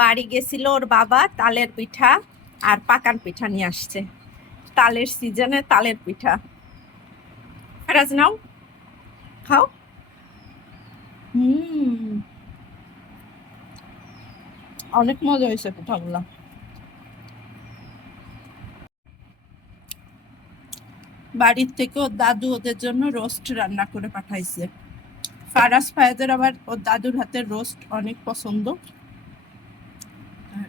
বাড়ি গেছিল ওর বাবা, তালের পিঠা আর পাকান পিঠা নিয়ে আসছে। তালের সিজনে তালের পিঠা। রাজ নাও, খাও। অনেক মজা হয়েছে পিঠাগুলো। বাড়ির থেকে ওর দাদু ওদের জন্য রোস্ট রান্না করে পাঠাইছে। ফারাজ ফায়াজের আবার ওর দাদুর হাতের রোস্ট অনেক পছন্দ।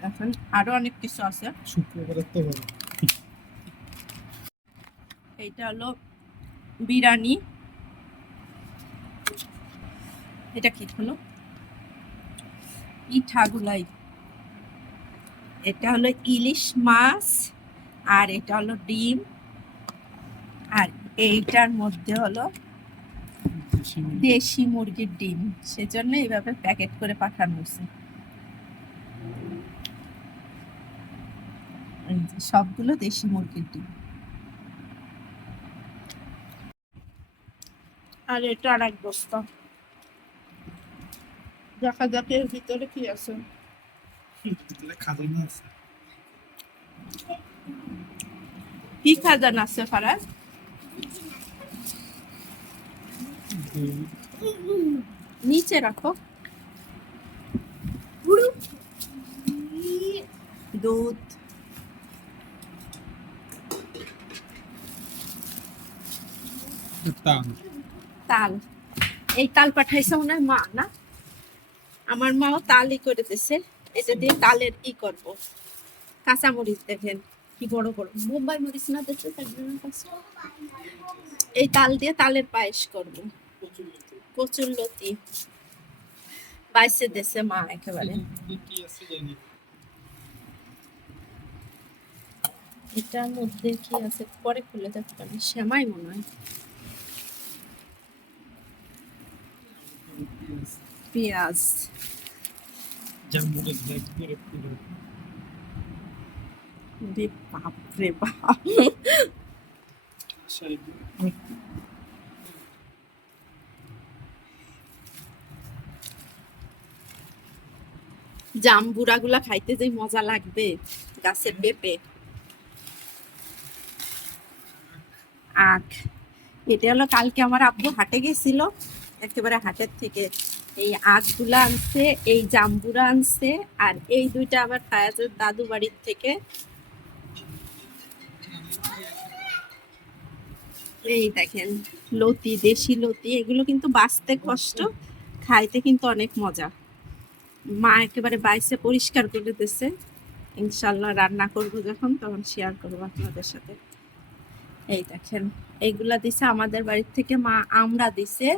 এখন আরো অনেক কিছু আছে। এইটা হলো বিরিয়ানি। এটা কি হলো? পিঠাগুলাই। এটা হলো ইলিশ মাছ, আর এটা হলো ডিম, আর এইটার মধ্যে হলো দেশি মুরগির ডিম। সেজন্য এইভাবে প্যাকেট করে পাঠানো হয়েছে। সবগুলো দেশি মুরগির ডিম। আর এটা আর এক বস্তা। দেখা যাক এর ভিতরে কি আছে। কি খাজানা আছে ফারাজ? নিচে রাখো। দুধ, তাল। এই তাল পাঠাইছে মনে হয় মা, না? আমার মাও তালই করে দিছে। এটা দিয়ে তালের কি করব? কাঁচামরিচ দেখেন কি বড় বড়, বোম্বাই মরিচ না দেখতে থাকবেন। এই তাল দিয়ে তালের পায়েস করব। কচুর লতি বাইসে দেশে মা একেবারে। এটার মধ্যে কি আছে পরে খুলে দেখতে পারি। সেমাই মনে হয়। পেঁয়াজ, বাপরে বাপ। জাম্বুরা গুলা খাইতে যে মজা লাগবে। গাছের পেঁপে, আখ। এটা হলো কালকে আমার আব্বু হাটে গেছিল, একেবারে হাটের থেকে এই আখগুলা আনছে, এই জাম্বুরা আনছে, আর এই দুইটা আবার ফায়াজের দাদু বাড়ির থেকে। এই দেখেন লতি, দেশি লতি। এগুলো কিন্তু বাঁচতে কষ্ট, খাইতে কিন্তু অনেক মজা। মা একেবারে বাইসে পরিষ্কার করে দিচ্ছে। ইনশাল্লাহ রান্না করবো যখন, তখন শেয়ার করবো আপনাদের সাথে। এই দেখেন এইগুলা দিছে আমাদের বাড়ির থেকে মা। আমরা দিছে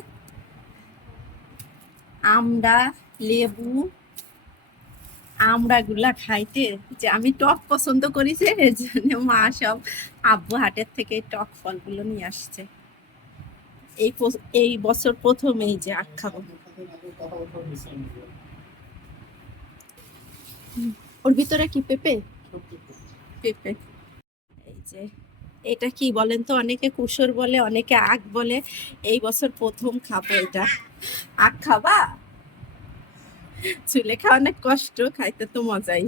আমরা, লেবু। আমরা গুলা খাইতে যে আমি টক পছন্দ করি, যে এর জন্য মা সব আব্বু হাটের থেকে টক ফলগুলো নিয়ে আসছে। এই বছর প্রথম এই যে আখ খাবো। ওর ভিতরে কি পেঁপে? পেঁপে। এই যে এটা কি বলেন তো? অনেকে কুসর বলে, অনেকে আখ বলে। এই বছর প্রথম খাবো এটা। আখ খাবা? চুলে খাওয়া অনেক কষ্ট, খাইতে তো মজাই।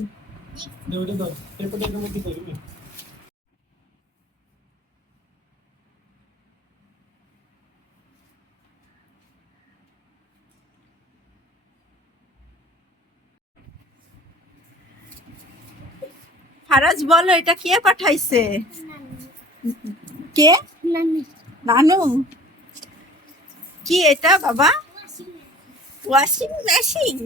ফারাজ বলো, এটা কে পাঠাইছে? কে? নানু। কি এটা বাবা? Washing machine.